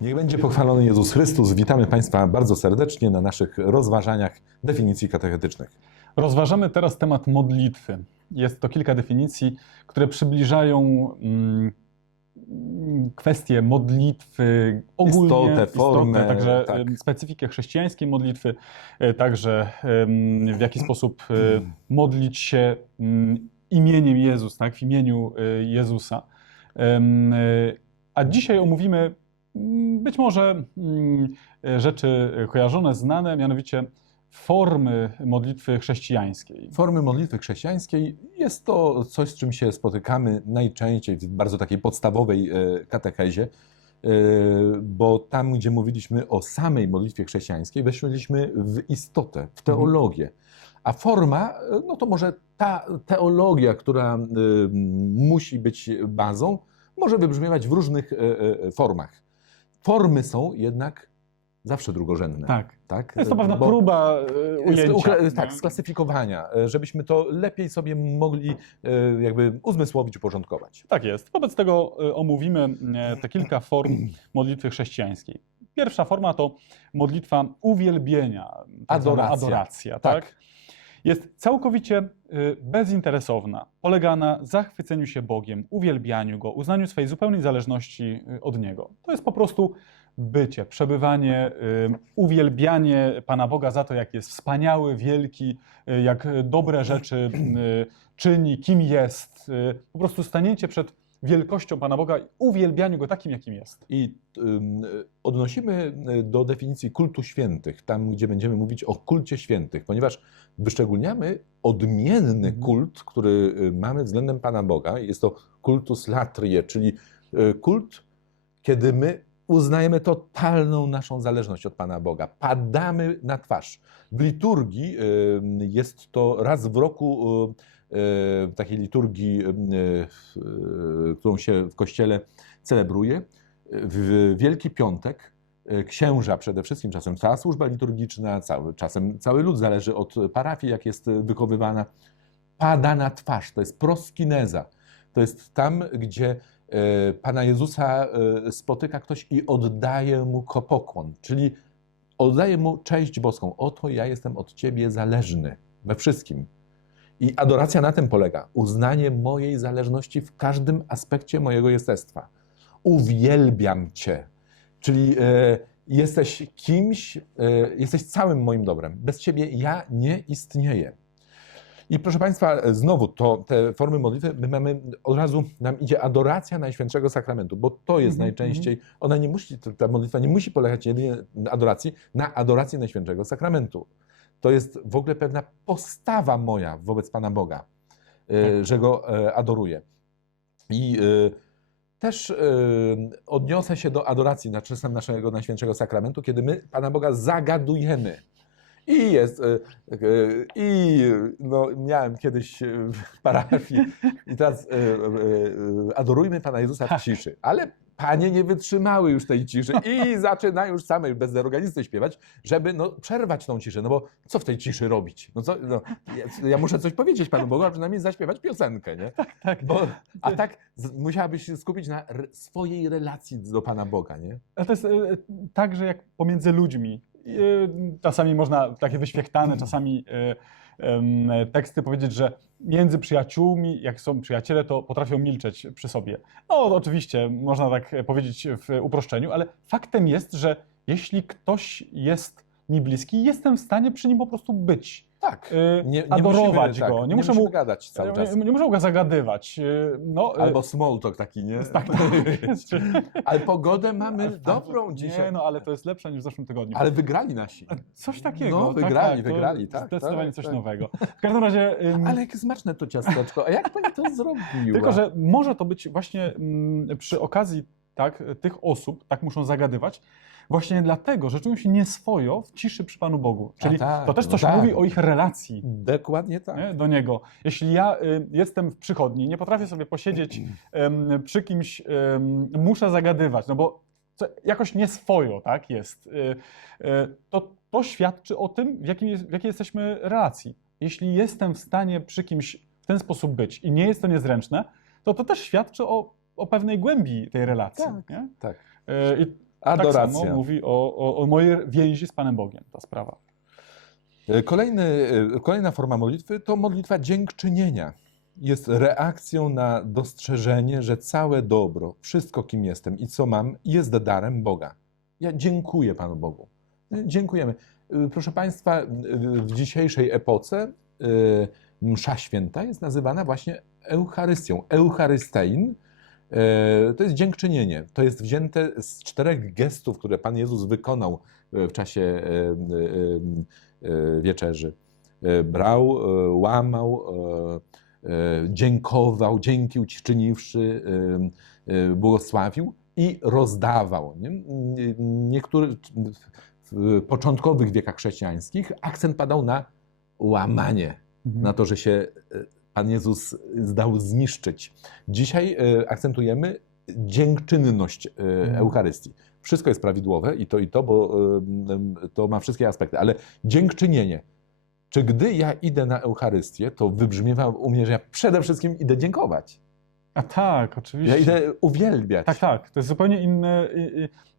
Niech będzie pochwalony Jezus Chrystus. Witamy Państwa bardzo serdecznie na naszych rozważaniach definicji katechetycznych. Rozważamy teraz temat modlitwy. Jest to kilka definicji, które przybliżają mm, kwestie modlitwy, ogólnie Istotę, formę, także tak. specyfikę chrześcijańskiej modlitwy, e, także w jaki sposób e, modlić się mm, imieniem Jezus, tak, w imieniu e, Jezusa. A dzisiaj omówimy być może mm, rzeczy kojarzone, znane, mianowicie formy modlitwy chrześcijańskiej. Formy modlitwy chrześcijańskiej jest to coś, z czym się spotykamy najczęściej w bardzo takiej podstawowej e, katechezie, e, bo tam, gdzie mówiliśmy o samej modlitwie chrześcijańskiej, weszliśmy w istotę, w teologię. A forma, e, no to może ta teologia, która musi być bazą, może wybrzmiewać w różnych formach. Formy są jednak zawsze drugorzędne. Tak. tak? Jest to pewna Bo- próba e, ujęcia. Tak, sklasyfikowania, e, żebyśmy to lepiej sobie mogli e, jakby uzmysłowić, uporządkować. Tak jest. Wobec tego omówimy te kilka form modlitwy chrześcijańskiej. Pierwsza forma to modlitwa uwielbienia, tak Adoracja. adoracja tak? Tak. Jest całkowicie bezinteresowna, polega na zachwyceniu się Bogiem, uwielbianiu Go, uznaniu swojej zupełnej zależności e, od Niego. To jest po prostu bycie, przebywanie, e, uwielbianie Pana Boga za to, jak jest wspaniały, wielki, jak dobre rzeczy czyni, kim jest. Po prostu staniecie przed wielkością Pana Boga i uwielbianiu Go takim, jakim jest. I odnosimy y, do definicji kultu świętych, tam gdzie będziemy mówić o kulcie świętych, ponieważ wyszczególniamy odmienny Mhm. kult, który y, mamy względem Pana Boga. Jest to kultus latrie, czyli y, kult, kiedy my uznajemy totalną naszą zależność od Pana Boga. Padamy na twarz. W liturgii jest to raz w roku takiej liturgii, y, y, którą się w kościele celebruje. W Wielki Piątek księża przede wszystkim, czasem cała służba liturgiczna, cały, czasem cały lud, zależy od parafii, jak jest wychowywana, pada na twarz. To jest proskineza. To jest tam, gdzie e, Pana Jezusa e, spotyka ktoś i oddaje mu ko- pokłon, czyli oddaje mu cześć boską. Oto ja jestem od Ciebie zależny we wszystkim. I adoracja na tym polega. Uznanie mojej zależności w każdym aspekcie mojego jestestwa. Uwielbiam Cię. Czyli e, jesteś kimś, e, jesteś całym moim dobrem. Bez Ciebie ja nie istnieję. I proszę Państwa, znowu to, te formy modlitwy, my mamy, od razu nam idzie adoracja Najświętszego Sakramentu, bo to jest Mhm, najczęściej, ona nie musi, ta modlitwa nie musi polegać jedynie na adoracji, na adoracji Najświętszego Sakramentu. To jest w ogóle pewna postawa moja wobec Pana Boga, e, że Go e, adoruję. I e, też odniosę się do adoracji na czasem naszego Najświętszego Sakramentu, kiedy my Pana Boga zagadujemy. I jest, i no, miałem kiedyś w parafii i teraz adorujmy Pana Jezusa w ciszy, ale panie nie wytrzymały już tej ciszy i zaczynają już same bez deroganisty śpiewać, żeby no, przerwać tą ciszę, no bo co w tej ciszy robić? No, co, no, ja, ja muszę coś powiedzieć Panu Bogu, a przynajmniej zaśpiewać piosenkę, nie? Tak. Bo, a tak musiałabyś się skupić na swojej relacji do Pana Boga, nie? Ale to jest tak, że jak pomiędzy ludźmi. e, Czasami można takie wyświechtane, czasami em, teksty powiedzieć, że między przyjaciółmi, jak są przyjaciele, to potrafią milczeć przy sobie. No oczywiście, można tak powiedzieć w uproszczeniu, ale faktem jest, że jeśli ktoś jest mi bliski, jestem w stanie przy nim po prostu być. Tak. e, Nie, nie adorować musimy, go. tak, nie, muszę mu gadać cały czas. Nie, nie muszę go zagadywać. e, No, e, Albo small talk taki, nie? tak, tak. Ale pogodę mamy Ale dobrą Nie, dzisiaj. no ale to jest lepsze niż w zeszłym tygodniu. Ale wygrali nasi. Coś takiego. No, tak, wygrali, tak, wygrali, tak, Zdecydowanie tak, coś tak. nowego. W każdym razie. Ale jakie smaczne to ciasteczko. A jak pani to zrobiła? Tylko, że może to być właśnie mm, przy okazji tak, tych osób, tak muszą zagadywać, właśnie dlatego, że czują się nieswojo w ciszy przy Panu Bogu. Czyli tak, to też no coś tak. mówi o ich relacji. Dokładnie tak. Nie, do Niego. Jeśli ja y, jestem w przychodni, nie potrafię sobie posiedzieć em, przy kimś, em, muszę zagadywać, no bo co, jakoś nieswojo tak jest, y, y, to, to świadczy o tym, w, jakim jest, w jakiej jesteśmy relacji. Jeśli jestem w stanie przy kimś w ten sposób być i nie jest to niezręczne, to to też świadczy o, o pewnej głębi tej relacji. Tak. Tak. Y, I Tak Adoracja. samo mówi o, o, o mojej więzi z Panem Bogiem ta sprawa. E, Kolejny, e, kolejna forma modlitwy to modlitwa dziękczynienia. Jest reakcją na dostrzeżenie, że całe dobro, wszystko kim jestem i co mam, jest darem Boga. Ja dziękuję Panu Bogu. E, Dziękujemy. Proszę Państwa, w dzisiejszej epoce msza święta jest nazywana właśnie Eucharystią. Eucharystein to jest dziękczynienie. To jest wzięte z czterech gestów, które Pan Jezus wykonał e, w czasie e, e, e, wieczerzy. E, Brał, e, łamał, e, e, dziękował, dzięki uczyniwszy, e, e, błogosławił i rozdawał. Nie? Niektórzy w początkowych wiekach chrześcijańskich akcent padał na łamanie, Mhm. na to, że się e, Pan Jezus zdał zniszczyć. Dzisiaj e, akcentujemy dziękczynność e, Mhm. Eucharystii. Wszystko jest prawidłowe i to, i to, bo to ma wszystkie aspekty, ale dziękczynienie. Czy gdy ja idę na Eucharystię, to wybrzmiewa u mnie, że ja przede wszystkim idę dziękować. A tak, oczywiście. Ja idę uwielbiać. Tak, tak. To jest zupełnie inny,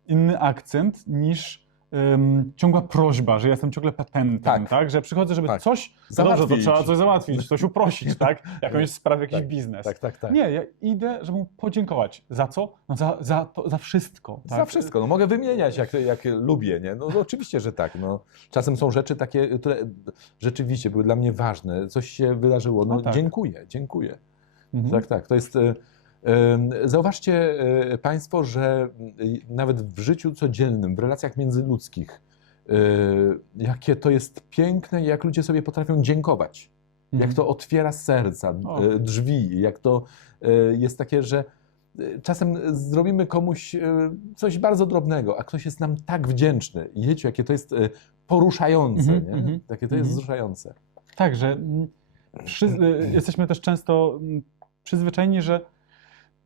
inny akcent niż ym, ciągła prośba, że jestem ciągle petentem, tak? Tak. Że przychodzę, żeby Tak. coś, no dobrze, to Załatwić. trzeba coś załatwić, coś uprościć, tak? Jakąś sprawę, jakiś Tak, biznes. Tak, tak, tak. Nie, ja idę, żeby mu podziękować. Za co? No za, za, to, za wszystko. Za tak? wszystko. No, mogę wymieniać, jak, jak lubię. Nie? No, no, oczywiście, że tak. No. Czasem są rzeczy takie, które rzeczywiście były dla mnie ważne. Coś się wydarzyło. No, No tak. Dziękuję, dziękuję. Mhm. Tak, tak. To jest. Zauważcie e, Państwo, że e, nawet w życiu codziennym, w relacjach międzyludzkich, e, jakie to jest piękne, jak ludzie sobie potrafią dziękować. Mhm. Jak to otwiera serca, drzwi, jak to jest takie, że czasem zrobimy komuś coś bardzo drobnego, a ktoś jest nam tak wdzięczny. Jeciu, jakie to jest poruszające, Mhm, nie? mhm, Jakie to jest mhm. wzruszające. Tak, że mm, jesteśmy też często mm, przyzwyczajeni, że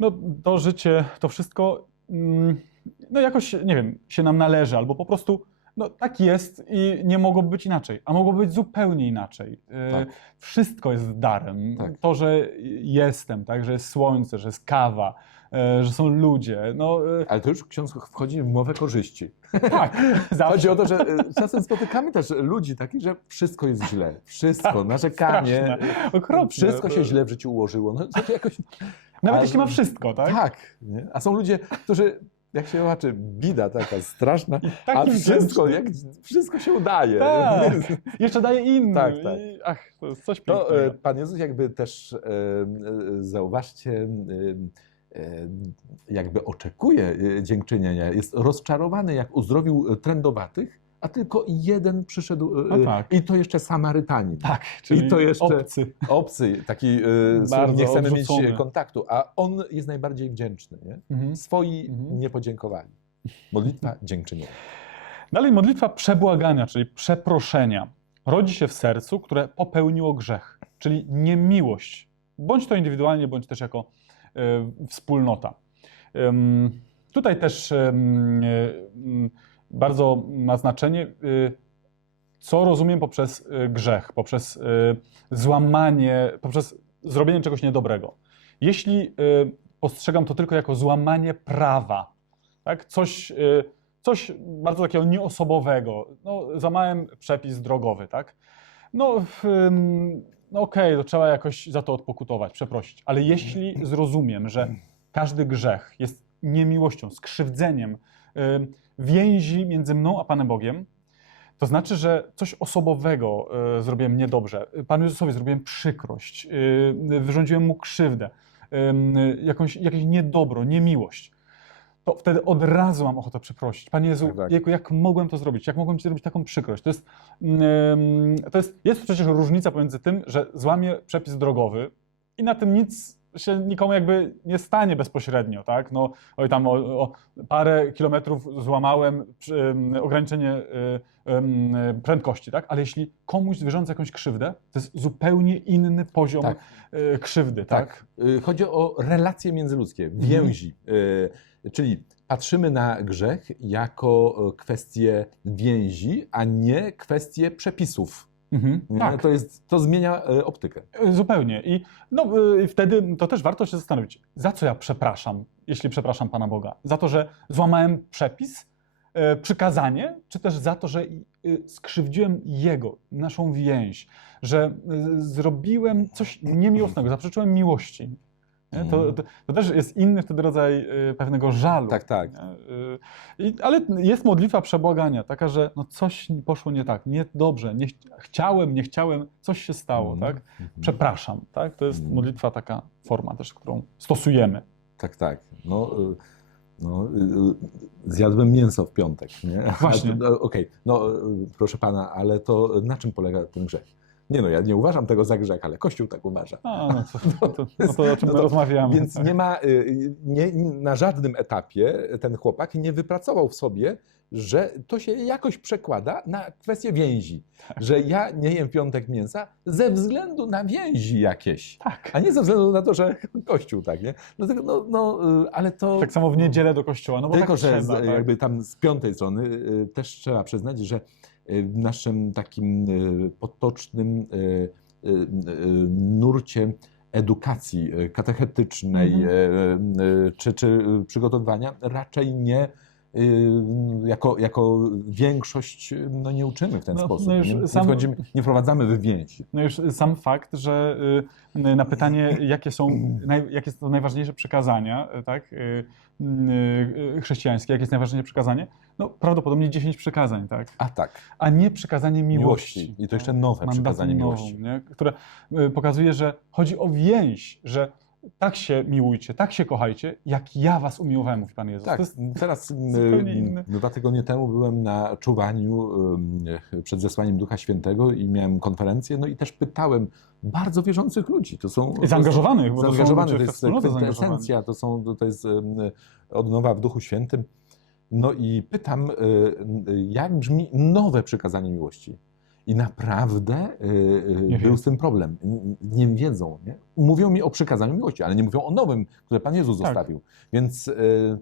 no, to życie, to wszystko mm, no jakoś, nie wiem, się nam należy, albo po prostu no, tak jest i nie mogło być inaczej, a mogło być zupełnie inaczej. Y, Tak. Wszystko jest darem. Tak. To, że jestem, tak, że jest słońce, że jest kawa, y, że są ludzie, no y, Ale to już ksiądz wchodzi w mowę korzyści. tak, zawsze. Chodzi o to, że czasem spotykamy też ludzi takich, że wszystko jest źle. Wszystko, Tak, narzekanie. okropne. Wszystko się źle w życiu ułożyło. No, znaczy jakoś, Nawet A- jeśli ma wszystko, tak? tak. nie? A są ludzie, którzy, jak się zobaczy, bida taka straszna, a wszystko, jak, wszystko się udaje. Tak. Jeszcze daje innym. Tak, tak. I, ach, to jest coś To pięknego. e, Pan Jezus jakby też, e, e, zauważcie, jakby oczekuje dziękczynienia. Jest rozczarowany, jak uzdrowił trędowatych, a tylko jeden przyszedł e, No tak. i to jeszcze Samarytanin. tak, czyli to jeszcze- obcy. Obcy, taki, e, z którym nie chcemy odrzucony. mieć kontaktu, a on jest najbardziej wdzięczny. Nie? Mhm. Swoi Mhm. nie podziękowali. Modlitwa dziękczynienia. Dalej modlitwa przebłagania, czyli przeproszenia, rodzi się w sercu, które popełniło grzech, czyli niemiłość, bądź to indywidualnie, bądź też jako e, wspólnota. Ym, tutaj też ym, ym, bardzo ma znaczenie, y, co rozumiem poprzez y, grzech, poprzez y, złamanie, poprzez zrobienie czegoś niedobrego. Jeśli postrzegam to tylko jako złamanie prawa, tak? coś, coś bardzo takiego nieosobowego, no, złamałem przepis drogowy, tak? No, no okej, to trzeba jakoś za to odpokutować, przeprosić. Ale jeśli zrozumiem, że każdy grzech jest niemiłością, skrzywdzeniem, więzi między mną a Panem Bogiem, to znaczy, że coś osobowego y, zrobiłem niedobrze. Panu Jezusowi zrobiłem przykrość, y, wyrządziłem mu krzywdę, y, jakąś, jakieś niedobro, niemiłość. To wtedy od razu mam ochotę przeprosić. Panie Jezu, Tak, tak. Jejku, jak mogłem to zrobić? Jak mogłem Ci zrobić taką przykrość? To jest, to jest, jest przecież różnica pomiędzy tym, że złamię przepis drogowy i na tym nic się nikomu jakby nie stanie bezpośrednio, tak? No, oj tam o, o parę kilometrów złamałem ym, ograniczenie y, prędkości, tak? Ale jeśli komuś wyrządzę jakąś krzywdę, to jest zupełnie inny poziom Tak. y, krzywdy, tak? Tak. Y, Chodzi o relacje międzyludzkie, więzi. Y, Czyli patrzymy na grzech jako y, kwestię więzi, a nie kwestię przepisów. Mhm, tak. To, jest, to zmienia y, optykę. Zupełnie. I no, y, wtedy to też warto się zastanowić, za co ja przepraszam, jeśli przepraszam Pana Boga? Za to, że złamałem przepis? e, przykazanie, czy też za to, że y, skrzywdziłem jego, naszą więź, że y, zrobiłem coś niemiłosnego, zaprzeczyłem miłości. To, Mhm. to, to też jest inny wtedy rodzaj y, pewnego żalu. Tak, tak. Nie? Y, i, ale jest modlitwa przebłagania, taka, że no coś poszło nie tak, nie dobrze, nie ch chciałem, nie chciałem, coś się stało, Mhm. tak? Mhm. Przepraszam, tak? To jest Mhm. modlitwa taka forma też, którą stosujemy. Tak, tak. No, y, no, y, y, zjadłem mięso w piątek. Nie? Właśnie. No, Okej, no y, proszę pana, ale to na czym polega ten grzech? Nie no, ja nie uważam tego za grzech, ale Kościół tak uważa. A, no, to, to, no to o czym No to- rozmawiamy. Więc tak? nie ma, y, nie, na żadnym etapie ten chłopak nie wypracował w sobie, że to się jakoś przekłada na kwestię więzi. Tak. Że ja nie jem piątek mięsa ze względu na więzi jakieś. Tak. A nie ze względu na to, że Kościół tak, nie? Dlatego, no, no, y, ale to... Tak samo w niedzielę do kościoła, no bo Tylko, tak że trzeba, z, tak? jakby tam z piątej strony y, też trzeba przyznać, że naszym takim y, potocznym y, y, y, nurcie edukacji y, katechetycznej Mhm. y, y, czy, czy y, przygotowywania raczej nie y, jako, jako większość y, no, nie uczymy w ten No, sposób. no nie, nie, sam- nie wprowadzamy w więzi. No już sam fakt, że y, na pytanie, jakie są, jakie są najważniejsze przekazania, y, tak, y, y, chrześcijańskie, jakie jest najważniejsze przekazanie, no prawdopodobnie 10 przykazań, tak, A tak, a nie przekazanie miłości. miłości. I to jeszcze nowe przekazanie miłości. Nie? które y, pokazuje, że chodzi o więź, że tak się miłujcie, tak się kochajcie, jak ja was umiłowałem, mówi Pan Jezus. Tak, To jest, teraz inny. dwa tygodnie temu byłem na czuwaniu przed zesłaniem Ducha Świętego i miałem konferencję, no i też pytałem bardzo wierzących ludzi. To są I zaangażowanych, to zaangażowanych, to jest kwintesencja, to, są, to jest odnowa w Duchu Świętym. No i pytam, y, y, jak brzmi nowe przykazanie miłości? I naprawdę y, y, Nie był z tym problem. Nie wiedzą. Nie? Mówią mi o przykazaniu miłości, ale nie mówią o nowym, które Pan Jezus Tak. zostawił. Więc y,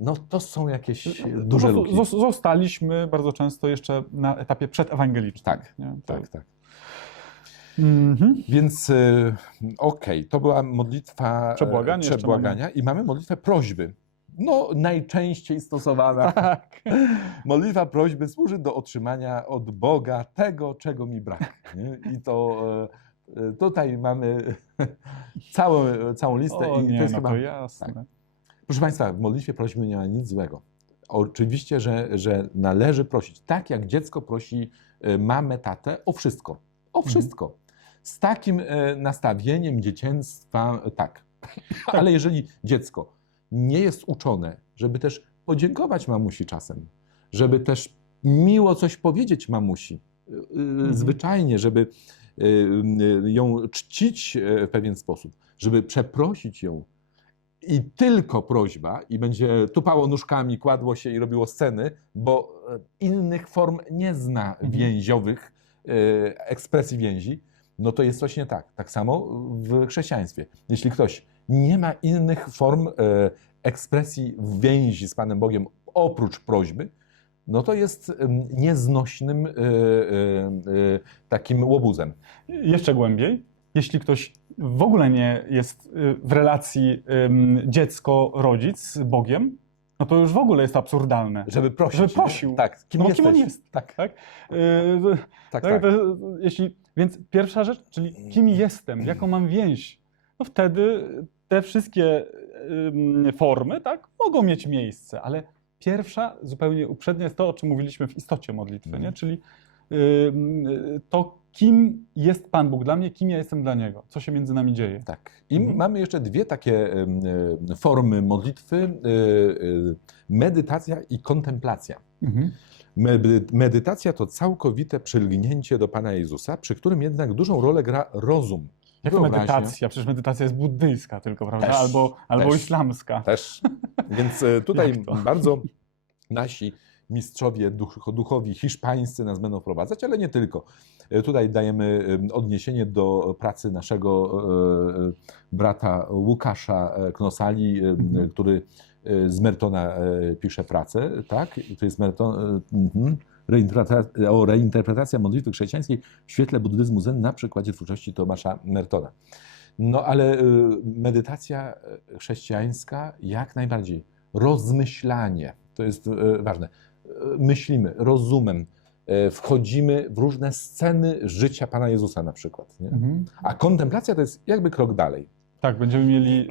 no, to są jakieś Po duże prostu luki. zos- Zostaliśmy bardzo często jeszcze na etapie przedewangelicznym. Tak, nie? To- Tak, tak. Mhm. Więc y, okej, to była modlitwa e, Przebłaganie jeszcze przebłagania i mamy modlitwę prośby. No, najczęściej stosowana. Tak. Modlitwa prośby służy do otrzymania od Boga tego, czego mi brak. Nie? I to e, e, tutaj mamy całą, całą listę. O i to nie, jest no chyba, to jasne. tak. Proszę Państwa, w modlitwie prośby nie ma nic złego. Oczywiście, że, że należy prosić, tak jak dziecko prosi e, mamę, tatę o wszystko. O Mhm. wszystko. Z takim nastawieniem dzieciństwa, tak. Ale jeżeli dziecko nie jest uczone, żeby też podziękować mamusi czasem, żeby też miło coś powiedzieć mamusi, y, y, Mhm. zwyczajnie, żeby y, ją czcić e, w pewien sposób, żeby przeprosić ją. I tylko prośba, i będzie tupało nóżkami, kładło się i robiło sceny, bo e, innych form nie zna Mhm. więziowych e, ekspresji więzi, no to jest coś nie tak. Tak samo w chrześcijaństwie. Jeśli ktoś nie ma innych form e, ekspresji więzi z Panem Bogiem oprócz prośby, no to jest nieznośnym e, e, takim łobuzem. Jeszcze głębiej, jeśli ktoś w ogóle nie jest w relacji dziecko-rodzic z Bogiem, no to już w ogóle jest absurdalne. Żeby prosić. Żeby prosił. Tak, kim No kim on jest? Tak, Tak? Tak, tak, tak. To, jeśli, więc pierwsza rzecz, czyli kim jestem, jaką mam więź, no wtedy te wszystkie formy tak, mogą mieć miejsce, ale pierwsza, zupełnie uprzednia jest to, o czym mówiliśmy w istocie modlitwy, Mhm. nie? czyli ym, y, to, kim jest Pan Bóg dla mnie, kim ja jestem dla Niego, co się między nami dzieje. Tak. I Mhm. mamy jeszcze dwie takie e, formy modlitwy: e, e, medytacja i kontemplacja. Mhm. Medy- Medytacja to całkowite przylgnięcie do Pana Jezusa, przy którym jednak dużą rolę gra rozum. Jak to wyobraźnia. medytacja? Przecież medytacja jest buddyjska tylko, prawda? Też, albo albo też. islamska. Też. Więc e, tutaj bardzo nasi mistrzowie duch, duchowi hiszpańscy nas będą wprowadzać, ale nie tylko. E, Tutaj dajemy em, odniesienie do pracy naszego e, brata Łukasza Knosali, Mhm. który z Mertona pisze pracę, tak? To jest Merton, mhm. O reinterpretacja modlitwy chrześcijańskiej w świetle buddyzmu zen na przykładzie twórczości Tomasza Mertona. No ale y, medytacja y, chrześcijańska jak najbardziej. Rozmyślanie, to jest y, ważne. myślimy rozumem, wchodzimy w różne sceny życia Pana Jezusa na przykład. Mhm. A kontemplacja to jest jakby krok dalej. Tak, będziemy mieli,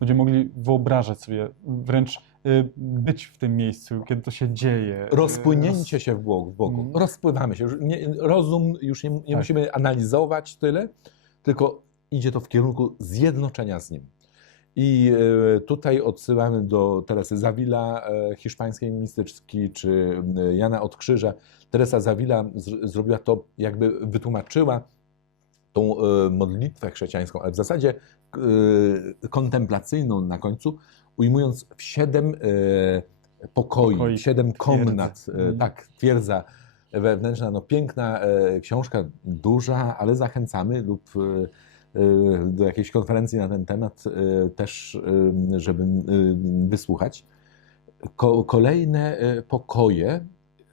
będziemy mogli wyobrażać sobie, wręcz być w tym miejscu, kiedy to się dzieje. Y, Rozpłynięcie się w Bogu. W Bogu. Mhm. Rozpływamy się. Już nie, rozum już nie, nie Tak. musimy analizować tyle, tylko idzie to w kierunku zjednoczenia z Nim. I e, tutaj odsyłamy do Teresy Zawila, hiszpańskiej mistyczki, czy Jana od Krzyża. Teresa Zawila zrobiła to, jakby wytłumaczyła tą modlitwę chrześcijańską, ale w zasadzie kontemplacyjną na końcu, ujmując w siedem e, pokoi, Pokoi, siedem komnat. twierdzy. E, Mhm. Tak, twierdza wewnętrzna, no piękna e, książka, duża, ale zachęcamy lub do jakiejś konferencji na ten temat też, żeby wysłuchać. Ko, kolejne pokoje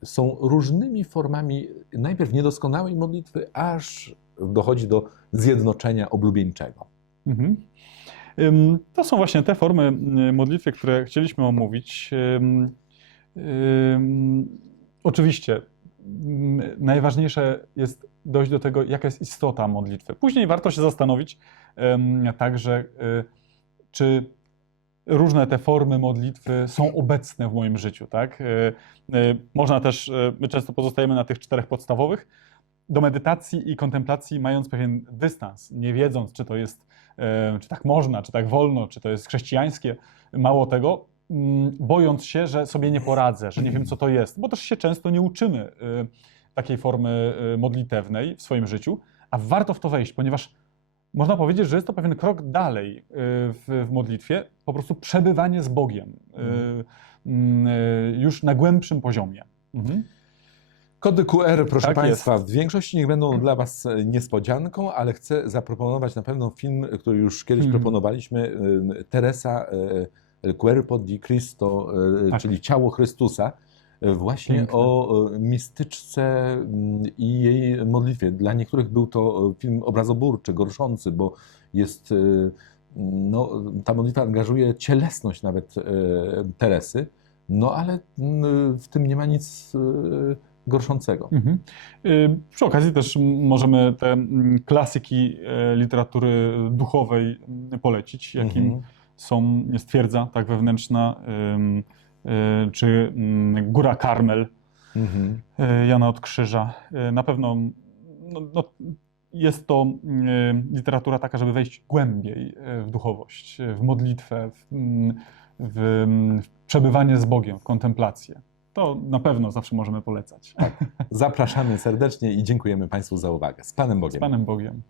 są różnymi formami najpierw niedoskonałej modlitwy, aż dochodzi do zjednoczenia oblubieńczego. Mhm. To są właśnie te formy y, modlitwy, które chcieliśmy omówić. Oczywiście ym, najważniejsze jest dojść do tego, jaka jest istota modlitwy. Później warto się zastanowić także, y, czy różne te formy modlitwy są obecne w moim życiu. Tak? Y, Można też, my często pozostajemy na tych czterech podstawowych, do medytacji i kontemplacji mając pewien dystans, nie wiedząc, czy to jest, czy tak można, czy tak wolno, czy to jest chrześcijańskie. Mało tego, mm, bojąc się, że sobie nie poradzę, że nie wiem, co to jest, bo też się często nie uczymy e, takiej formy e, modlitewnej w swoim życiu, a warto w to wejść, ponieważ można powiedzieć, że jest to pewien krok dalej e, w, modlitwie, po prostu przebywanie z Bogiem e, e, już na głębszym poziomie. Mhm. Kody QR, proszę Tak Państwa, w większości niech będą dla Was niespodzianką, ale chcę zaproponować na pewno film, który już kiedyś Hmm. proponowaliśmy, e, Teresa El Cuerpo di Cristo, e, Tak. czyli ciało Chrystusa, właśnie Piękne. o mistyczce i jej modlitwie. Dla niektórych był to film obrazoburczy, gorszący, bo jest, no, ta modlitwa angażuje cielesność nawet Teresy, no ale w tym nie ma nic gorszącego. Mhm. Y, Przy okazji też możemy te mm, klasyki e, literatury duchowej mm, polecić, jakim Mhm. są Stwierdza, tak wewnętrzna, y, czy mm, Góra Karmel Mhm. y, Jana od Krzyża. Na pewno no, no, jest to literatura taka, żeby wejść głębiej w duchowość, w modlitwę, w, w, w przebywanie z Bogiem, w kontemplację. To na pewno zawsze możemy polecać. Zapraszamy serdecznie i dziękujemy Państwu za uwagę. Z Panem Bogiem. Z Panem Bogiem.